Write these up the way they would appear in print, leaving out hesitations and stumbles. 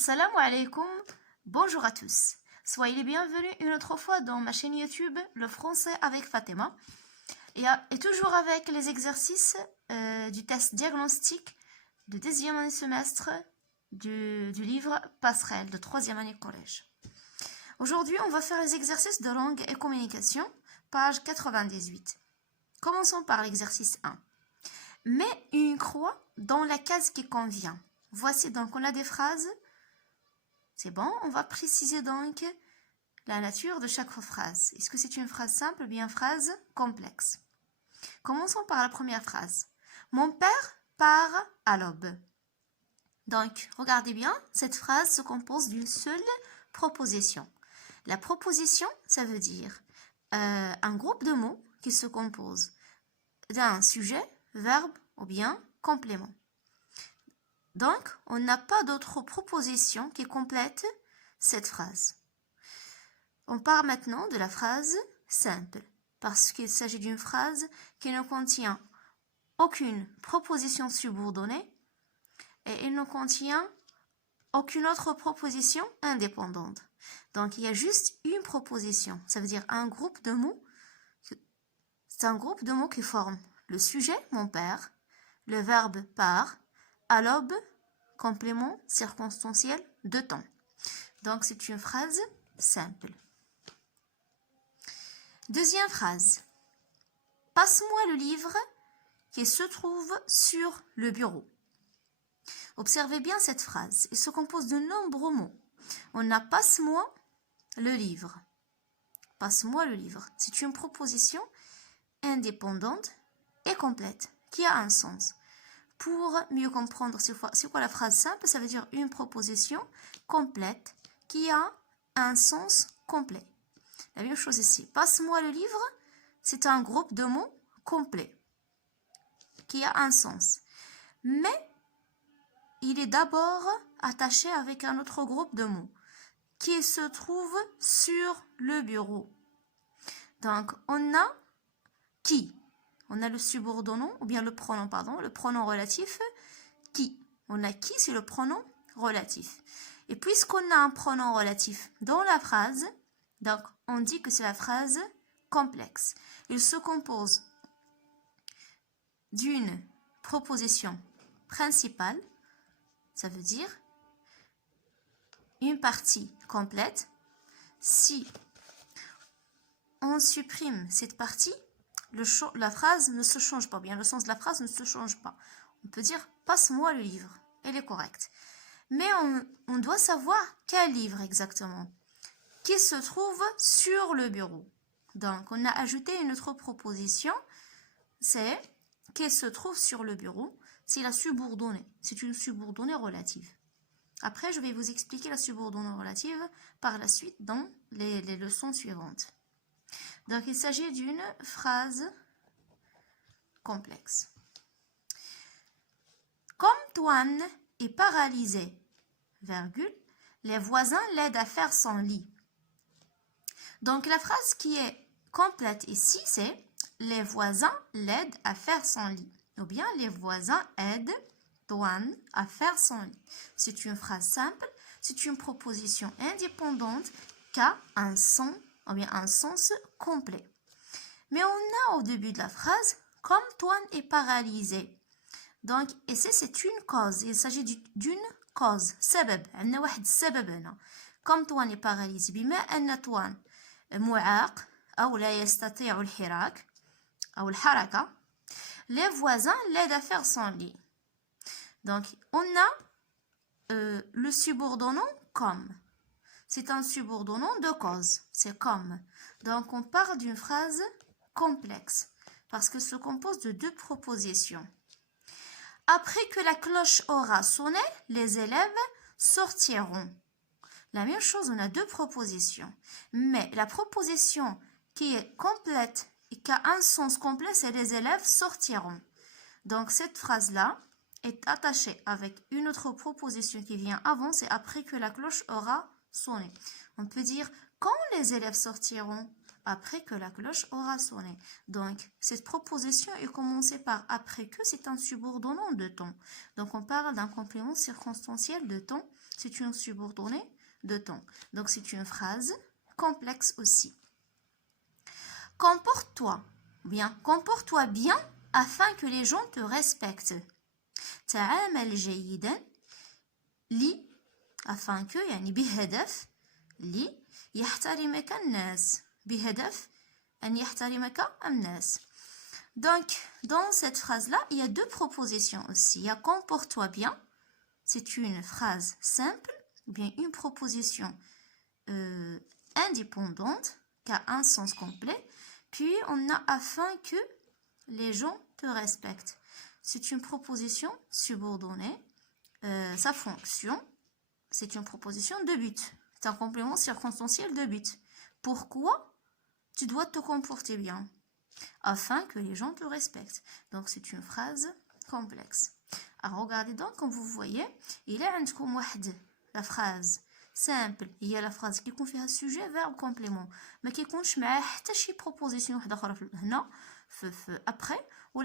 Assalamu alaikum, bonjour à tous. Soyez les bienvenus une autre fois dans ma chaîne YouTube, le français avec Fatima. Et toujours avec les exercices du test diagnostic de deuxième année semestre du livre Passerelle de troisième année collège. Aujourd'hui, on va faire les exercices de langue et communication, page 98. Commençons par l'exercice 1. Mets une croix dans la case qui convient. Voici donc, on a des phrases. C'est bon, on va préciser donc la nature de chaque phrase. Est-ce que c'est une phrase simple ou bien une phrase complexe? Commençons par la première phrase. Mon père part à l'aube. Donc, regardez bien, cette phrase se compose d'une seule proposition. La proposition, ça veut dire un groupe de mots qui se compose d'un sujet, verbe ou bien complément. Donc, on n'a pas d'autre proposition qui complète cette phrase. On part maintenant de la phrase simple, parce qu'il s'agit d'une phrase qui ne contient aucune proposition subordonnée et elle ne contient aucune autre proposition indépendante. Donc, il y a juste une proposition, ça veut dire un groupe de mots. C'est un groupe de mots qui forme le sujet, mon père, le verbe part, à l'aube, complément circonstanciel de temps. Donc, c'est une phrase simple. Deuxième phrase. Passe-moi le livre qui se trouve sur le bureau. Observez bien cette phrase. Elle se compose de nombreux mots. On a passe-moi le livre. Passe-moi le livre. C'est une proposition indépendante et complète qui a un sens. Pour mieux comprendre c'est quoi la phrase simple, ça veut dire une proposition complète qui a un sens complet. La même chose ici. Passe-moi le livre, c'est un groupe de mots complet qui a un sens. Mais il est d'abord attaché avec un autre groupe de mots qui se trouve sur le bureau. Donc, on a qui? On a le subordonnant, ou bien le pronom relatif, qui. On a qui, c'est le pronom relatif. Et puisqu'on a un pronom relatif dans la phrase, donc on dit que c'est la phrase complexe. Il se compose d'une proposition principale, ça veut dire une partie complète. Si on supprime cette partie, la phrase ne se change pas, bien le sens de la phrase ne se change pas. On peut dire « passe-moi le livre », elle est correcte. Mais on doit savoir quel livre exactement, qui se trouve sur le bureau. Donc, on a ajouté une autre proposition, c'est « qui se trouve sur le bureau », c'est la subordonnée, c'est une subordonnée relative. Après, je vais vous expliquer la subordonnée relative par la suite dans les leçons suivantes. Donc, il s'agit d'une phrase complexe. Comme Toine est paralysé, virgule, les voisins l'aident à faire son lit. Donc, la phrase qui est complète ici, c'est les voisins l'aident à faire son lit. Ou bien, les voisins aident Toine à faire son lit. C'est une phrase simple, c'est une proposition indépendante qui a un sens complet. Mais on a au début de la phrase, comme Toine est paralysé. Donc, ici, c'est une cause. Il s'agit d'une cause. سبب. عندنا واحد السبب هنا. Comme Toine est paralysé. بما أن توان معاق أو لا يستطيع الحراك أو الحركة. Les voisins l'aident à faire son lit. Donc, on a le subordonnant comme. C'est un subordonnant de cause. C'est comme. Donc, on part d'une phrase complexe parce qu'elle se compose de deux propositions. Après que la cloche aura sonné, les élèves sortiront. La même chose, on a deux propositions. Mais la proposition qui est complète et qui a un sens complet, c'est les élèves sortiront. Donc, cette phrase-là est attachée avec une autre proposition qui vient avant, c'est après que la cloche aura sonné. On peut dire quand les élèves sortiront, après que la cloche aura sonné. Donc, cette proposition est commencée par après que, c'est un subordonnant de temps. Donc, on parle d'un complément circonstanciel de temps. C'est une subordonnée de temps. Donc, c'est une phrase complexe aussi. Comporte-toi bien afin que les gens te respectent. تعامل جيدا afin que يعني بهدف يحترمك الناس بهدف أن يحترمك الناس. Donc, dans cette phrase-là, il y a deux propositions aussi. Il y a comporte-toi bien, c'est une phrase simple, ou bien une proposition indépendante, qui a un sens complet. Puis, on a afin que les gens te respectent. C'est une proposition subordonnée. Sa fonction, c'est une proposition de but. C'est un complément circonstanciel de but. Pourquoi tu dois te comporter bien? Afin que les gens te respectent. Donc, c'est une phrase complexe. Alors, regardez donc, comme vous voyez, il y a la phrase simple. Il y a la phrase qui confie un sujet, verbe, complément. Mais qui compte حتى proposition après ou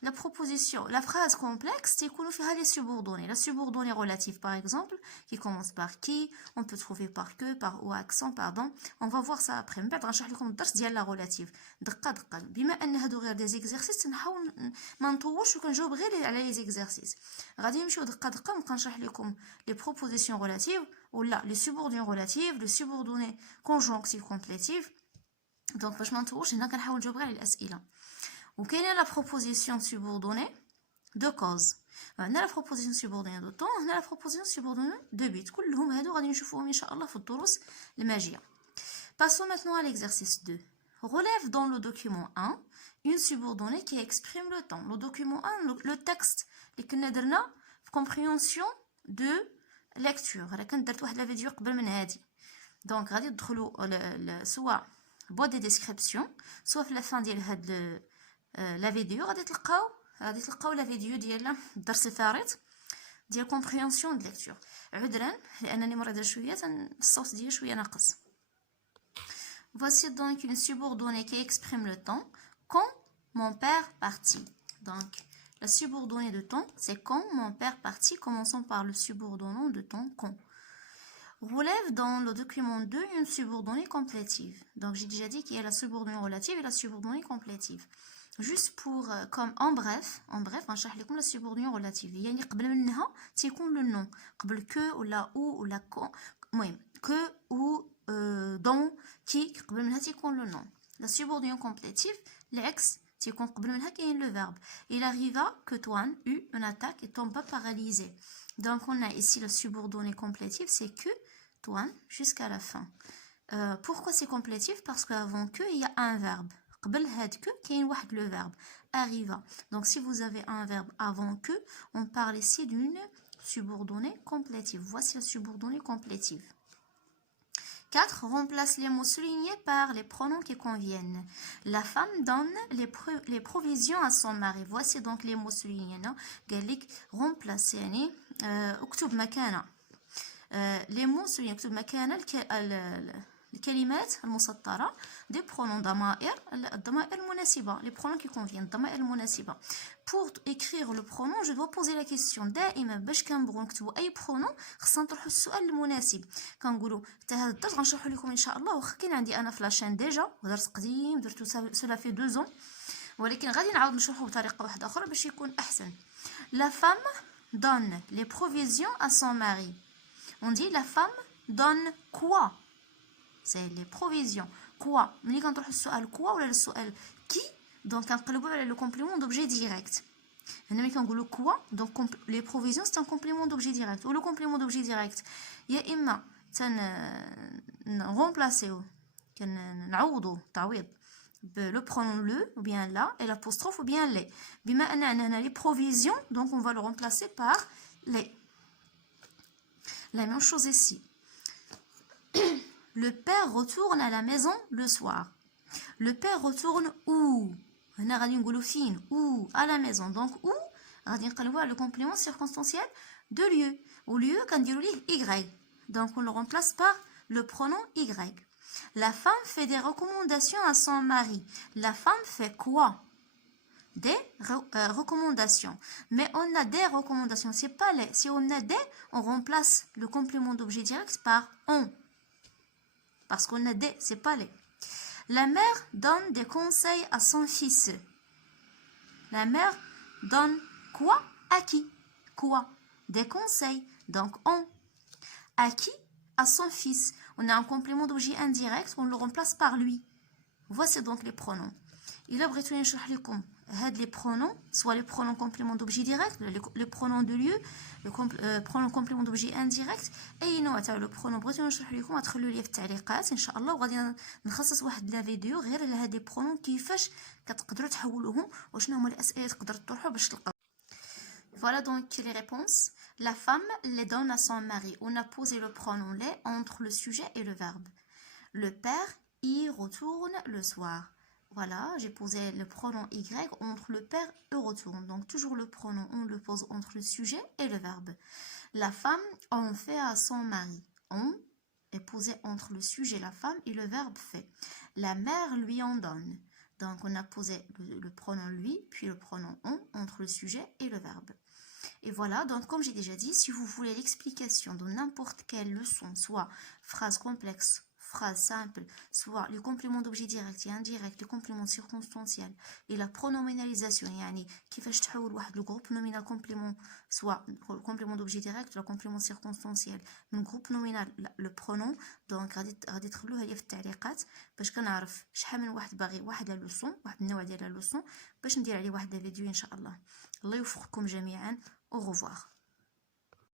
la proposition, la phrase complexe, c'est qu'on fait les subordonnées. La subordonnée relative, par exemple, qui commence par qui, on peut trouver par que, par ou accent, pardon. On va voir ça après. Mais بعد غنشرح لكم الدرس ديال la relative. دقة دقة. بما أن هادو غير des exercices, نحاول ما نطولش وكنجاوب غير على les exercices. غادي نمشيو دقة دقة ونبقى نشرح لكم les propositions relatives ou là les subordonnées relatives, les subordonnées conjonctives complétives. Donc باش ما نطولش هنا كنحاول نجاوب غير على الأسئلة. وكاينه la proposition subordonnée de cause. هنا la proposition subordonnée de temps, هنا la proposition subordonnée de but. كلهم هادو غادي نشوفوهم ان شاء الله في الدروس الماجيه. Passons maintenant à l'exercice 2. Relève dans le document 1 une subordonnée qui exprime le temps. Le document 1, le texte اللي كنا درنا في compréhension de lecture. انا كنت درت واحد لا فيديو قبل من هادي. دونك غادي تدخلوا سواء boîte de description, soit في la fin ديال هاد لا فيديو غادي تلقاو لا فيديو ديال الدرس الفارط ديال كومبريهنسيون دو ليكتور. عذرا لانني مريضه شويه الصوت ديالي شويه ناقص. Voici donc une subordonnée qui exprime le temps quand mon père partit. Donc la subordonnée de temps, c'est quand mon père partit. Commençons par le subordonnant de temps quand. Relève dans le document 2 une subordonnée complétive. Donc j'ai déjà dit qu'il y a la subordonnée relative et la subordonnée complétive. Juste pour comme en bref غنشرح لكم la subordonnée relative. يعني قبل منها تيكون le nom. قبل que ولا ou ولا quand. المهم que ou dont qui قبل منها تيكون le nom. La subordonnée complétive العكس تيكون قبل منها كاين le verbe. Il arriva que Toine eut une attaque et tomba paralysé. Donc on a ici la subordonnée complétive, c'est que Toine jusqu'à la fin. Pourquoi c'est complétif? Parce qu'avant que il y a un verbe. قبل هاد que كاين واحد le verbe arriva. Donc si vous avez un verbe avant que, on parle ici d'une subordonnée complétive. Voici la subordonnée complétive. 4. Remplace les mots soulignés par les pronoms qui conviennent. La femme donne les provisions à son mari. Voici donc les mots soulignés. قال لك remplacer يعني اكتب مكانه. Les mots soulignés اكتب مكانه الكلمات المسطرة des pronoms الضمائر المناسبة. Les pronoms qui conviennent. الضمائر المناسبة. Pour écrire le pronom, je dois poser la question. دائما باش كنبغيو نكتبوا اي pronom خصنا نطرحوا السؤال المناسب. كنقولوا حتى هذا الدرس غنشرحوا لكم ان شاء الله. واخا كاين عندي انا في لاشين ديجا درس قديم درتو سلا في 2 ans. ولكن غادي نعاود نشرحه بطريقة واحدة اخرى باش يكون احسن. La femme donne les provisions à son mari. On dit la femme donne quoi? C'est les provisions. Quoi? ملي كنطرحوا السؤال quoi ولا السؤال qui, donc كنقلبوا على le complément d'objet direct. هنا ملي كنقولوا quoi, donc les provisions c'est un complément d'objet direct. Ou le complément d'objet direct يا اما remplacer نعوضوا تعويض le pronom le ou bien la et l'apostrophe ou bien les. بما ان عندنا les provisions, donc on va le remplacer par les. La même chose ici. Le père retourne à la maison le soir. Le père retourne où? هنا غادي نقولوا فين où à la maison. Donc où غادي نقلبوا على le complément circonstanciel de lieu. Au lieu كنديروا ليه y. Donc on le remplace par le pronom y. La femme fait des recommandations à son mari. La femme fait quoi? Des recommandations. Mais on a des recommandations, c'est pas les. Si on a des, on remplace le complément d'objet direct par on. Parce qu'on a des, c'est pas les. La mère donne des conseils à son fils. La mère donne quoi? À qui? Quoi? Des conseils. Donc on. À qui? À son fils. On a un complément d'objet indirect, on le remplace par lui. Voici donc les pronoms. Il a بغيتو نشرح لكم هاد les pronoms, soit les pronoms complément d'objet direct, le pronom de lieu, le pronom complément d'objet indirect, اي نوع تاع لو pronom بغيتو نشرح لكم ادخلوا لي في التعليقات ان شاء الله، وغادي نخصص واحد لا فيديو غير على هاد les pronoms كيفاش كتقدروا تحولوهم وشنو هما الاسئله تقدروا تطرحوا باش تلقاو. Voilà donc les réponses. La femme les donne à son mari. On a posé le pronom les entre le sujet et le verbe. Le père y retourne le soir. Voilà, j'ai posé le pronom y entre le père et retourne. Donc toujours le pronom, on le pose entre le sujet et le verbe. La femme en fait à son mari. On est posé entre le sujet, la femme, et le verbe fait. La mère lui en donne. Donc on a posé le pronom lui, puis le pronom on entre le sujet et le verbe. Et voilà, donc comme j'ai déjà dit, si vous voulez l'explication de n'importe quelle leçon, soit phrase complexe, phrase simple, soit le complément d'objet direct et indirect, le complément circonstanciel et la pronominalisation, يعني كيفاش تحول واحد le groupe nominal complément, soit le complément d'objet direct, le complément circonstanciel, من groupe nominal le pronom. donc غادي تخلوها لي في التعليقات باش كنعرف شحال من واحد باغي واحد لا لوسون، واحد النوع ديال لا لوسون باش ندير عليه واحد الفيديو ان شاء الله. الله يوفقكم جميعا. Au revoir.